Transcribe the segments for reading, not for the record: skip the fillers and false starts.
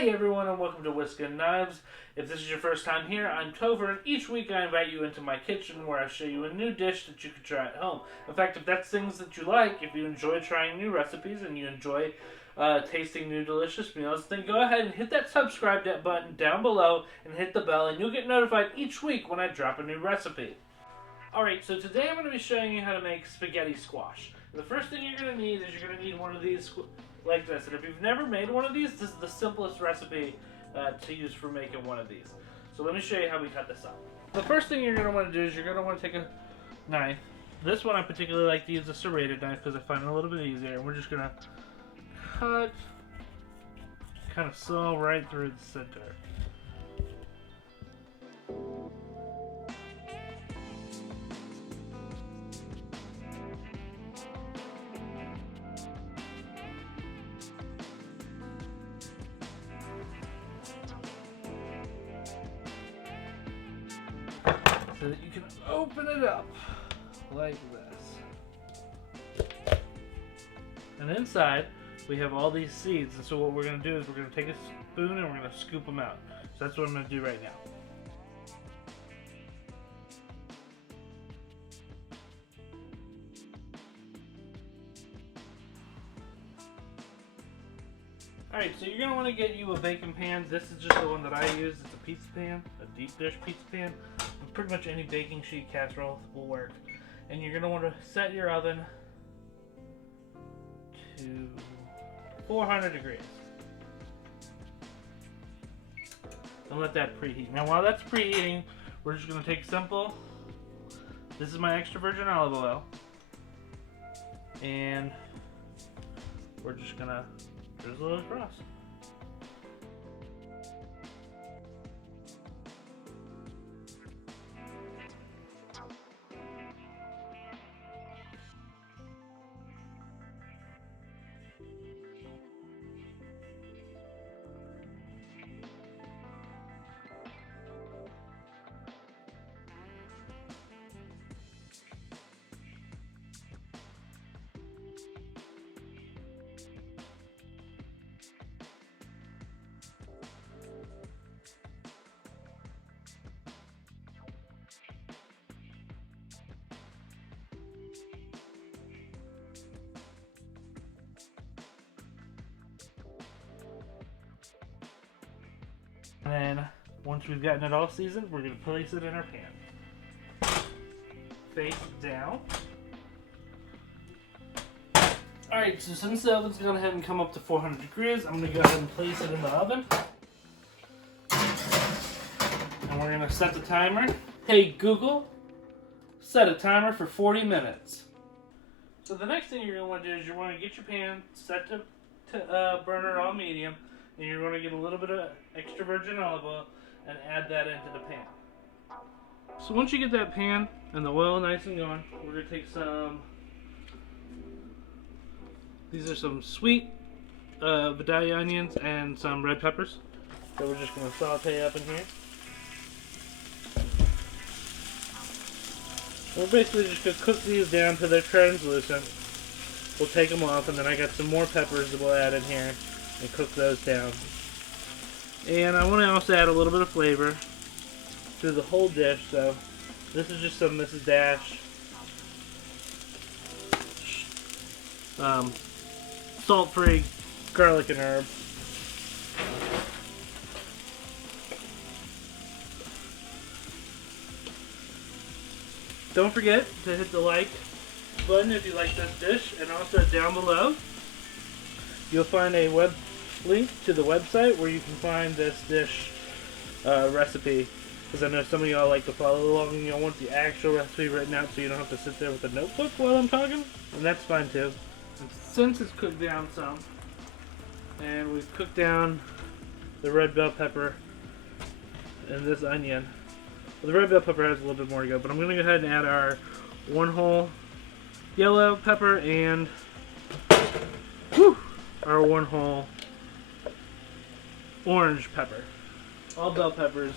Hey everyone, and welcome to Whisk and Knives. If this is your first time here, I'm Topher, and each week I invite you into my kitchen where I show you a new dish that you can try at home. In fact, if that's things that you like, if you enjoy trying new recipes and you enjoy tasting new delicious meals, then go ahead and hit that subscribe button down below and hit the bell, and you'll get notified each week when I drop a new recipe. Alright, so today I'm going to be showing you how to make spaghetti squash. The first thing you're going to need is you're going to need one of these like this. And if you've never made one of these, this is the simplest recipe to use for making one of these. So let me show you how we cut this up. The first thing you're going to want to do is you're going to want to take a knife. This one I particularly like to use a serrated knife because I find it a little bit easier. And we're just going to cut, kind of saw right through the center. So that you can open it up like this. And inside we have all these seeds, and so what we're going to do is we're going to take a spoon and we're going to scoop them out. So that's what I'm going to do right now. Alright, so you're going to want to get you a baking pan. This is just the one that I use. It's a pizza pan, a deep dish pizza pan. Pretty much any baking sheet casserole will work. And you're going to want to set your oven to 400 degrees. And let that preheat. Now while that's preheating, we're just going to take simple. This is my extra virgin olive oil. And we're just going to drizzle it across. And then, once we've gotten it all seasoned, we're going to place it in our pan. Face down. Alright, so since the oven's gone ahead and come up to 400 degrees, I'm going to go ahead and place it in the oven. And we're going to set the timer. Hey Google, set a timer for 40 minutes. So the next thing you're going to want to do is you want to get your pan set to burner on medium. And you're going to get a little bit of extra virgin olive oil and add that into the pan. So once you get that pan and the oil nice and going, we're going to take some, these are some sweet Vidalia onions and some red peppers that we're just going to saute up in here. We're basically just going to cook these down till they're translucent. We'll take them off, and then I got some more peppers that we'll add in here and cook those down. And I want to also add a little bit of flavor to the whole dish, so this is just some Mrs. Dash salt-free garlic and herb. Don't forget to hit the like button if you like this dish, and also down below you'll find a web link to the website where you can find this dish recipe, because I know some of y'all like to follow along and y'all want the actual recipe written out so you don't have to sit there with a notebook while I'm talking, and that's fine too. And since it's cooked down some, and we've cooked down the red bell pepper and this onion, well, the red bell pepper has a little bit more to go, but I'm going to go ahead and add our one whole yellow pepper and our one whole orange pepper. All bell peppers.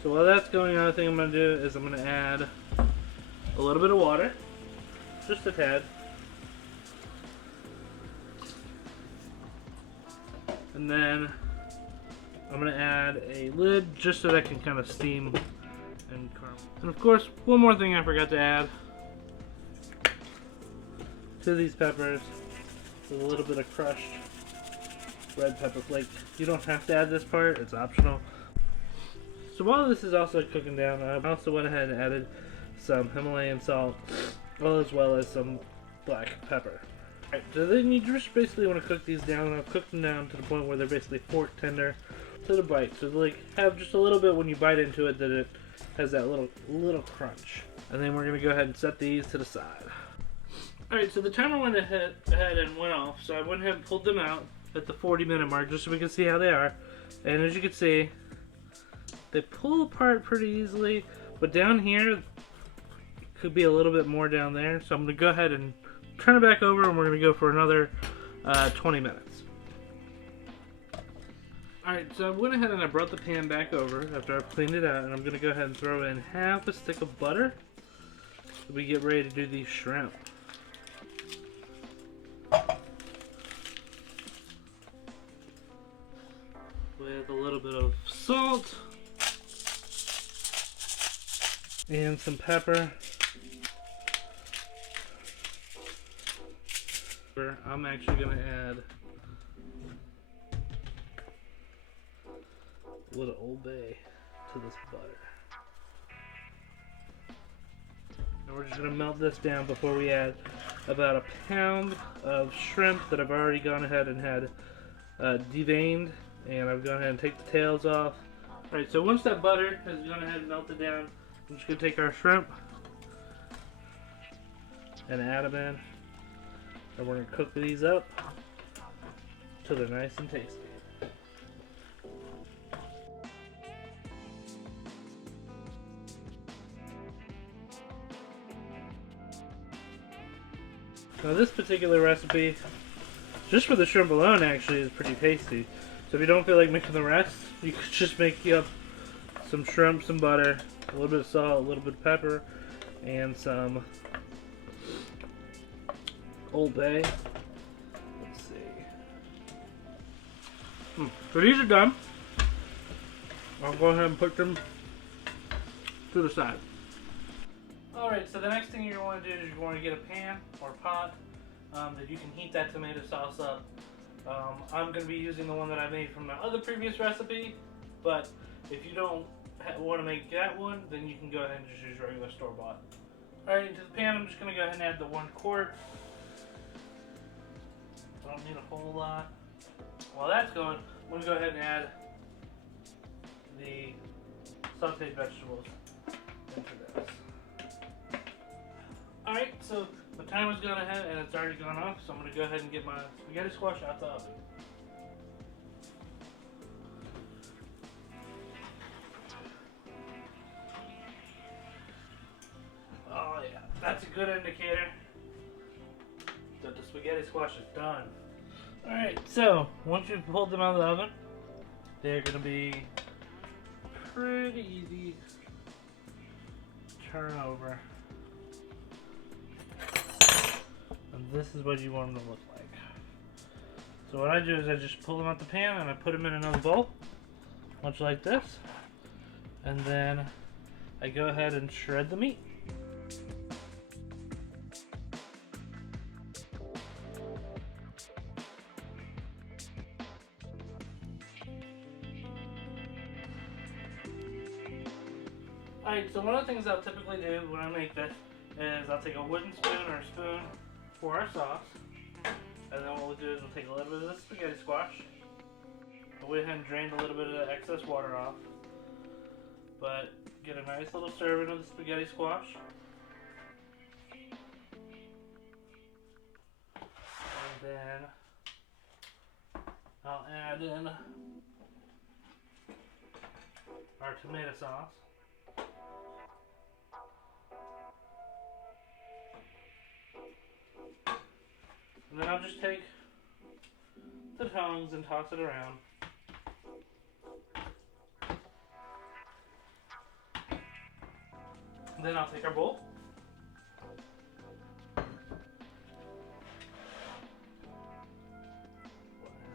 So while that's going on, the thing I'm going to do is I'm going to add a little bit of water, just a tad. And then I'm going to add a lid just so that can kind of steam and caramel. And of course, one more thing I forgot to add to these peppers is a little bit of crushed red pepper flake. You don't have to add this part, it's optional. So while this is also cooking down, I also went ahead and added some Himalayan salt, as well as some black pepper. Alright, so then you just basically want to cook these down. I've cooked them down to the point where they're basically fork tender to the bite. So they like have just a little bit when you bite into it that it has that little crunch. And then we're going to go ahead and set these to the side. Alright, so the timer went ahead and went off, so I went ahead and pulled them out at the 40-minute mark just so we can see how they are. And as you can see, they pull apart pretty easily, but down here could be a little bit more down there. So I'm going to go ahead and turn it back over, and we're going to go for another 20 minutes. Alright, so I went ahead and I brought the pan back over after I've cleaned it out, and I'm going to go ahead and throw in half a stick of butter so we get ready to do these shrimp. With a little bit of salt and some pepper. I'm actually going to add a little Old Bay to this butter. And we're just going to melt this down before we add about a pound of shrimp that I've already gone ahead and had deveined. And I've gone ahead and take the tails off. Alright, so once that butter has gone ahead and melted down, I'm just going to take our shrimp and add them in. And we're going to cook these up till they're nice and tasty. Now this particular recipe, just for the shrimp alone actually, is pretty tasty. So if you don't feel like making the rest, you could just make up some shrimp, some butter, a little bit of salt, a little bit of pepper, and some Old Bay. Let's see. So these are done. I'll go ahead and put them to the side. Alright, so the next thing you're going to do is you're going to get a pan or pot that you can heat that tomato sauce up. I'm going to be using the one that I made from the other previous recipe, but if you don't want to make that one, then you can go ahead and just use regular store-bought. Alright, into the pan I'm just going to go ahead and add the 1 quart. I don't need a whole lot. While that's going, I'm going to go ahead and add the sautéed vegetables into this. Alright, so the timer's gone ahead and it's already gone off, so I'm going to go ahead and get my spaghetti squash out the oven. Oh yeah, that's a good indicator that the spaghetti squash is done. Alright, so once you've pulled them out of the oven, they're going to be pretty easy to turn over. And this is what you want them to look like. So what I do is I just pull them out the pan and I put them in another bowl, much like this. And then I go ahead and shred the meat. Alright, so one of the things I'll typically do when I make this is I'll take a wooden spoon or a spoon for our sauce, and then what we'll do is we'll take a little bit of the spaghetti squash. I'll go ahead and drain a little bit of the excess water off, but get a nice little serving of the spaghetti squash. And then I'll add in our tomato sauce. And then I'll just take the tongs and toss it around. And then I'll take our bowl. We'll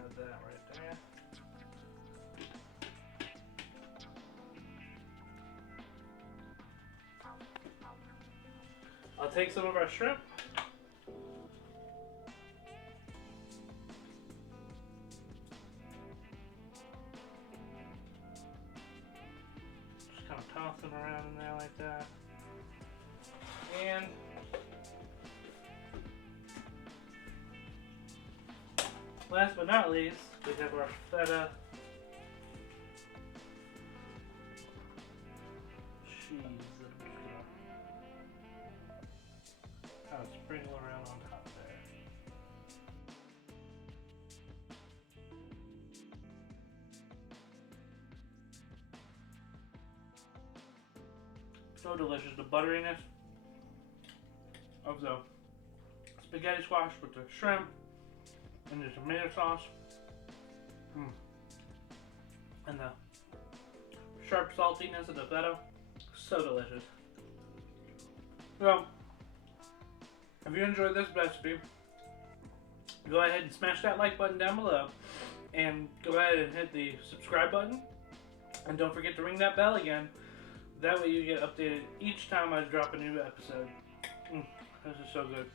add that right there. I'll take some of our shrimp. Just kind of toss them around in there like that. And last but not least, we have our feta cheese that I'm just gonna kind of sprinkle around on top there. So delicious. The butteriness of the spaghetti squash with the shrimp and the tomato sauce. And the sharp saltiness of the feta. So delicious. So, if you enjoyed this recipe, go ahead and smash that like button down below. And go ahead and hit the subscribe button. And don't forget to ring that bell again. That way you get updated each time I drop a new episode. This is so good.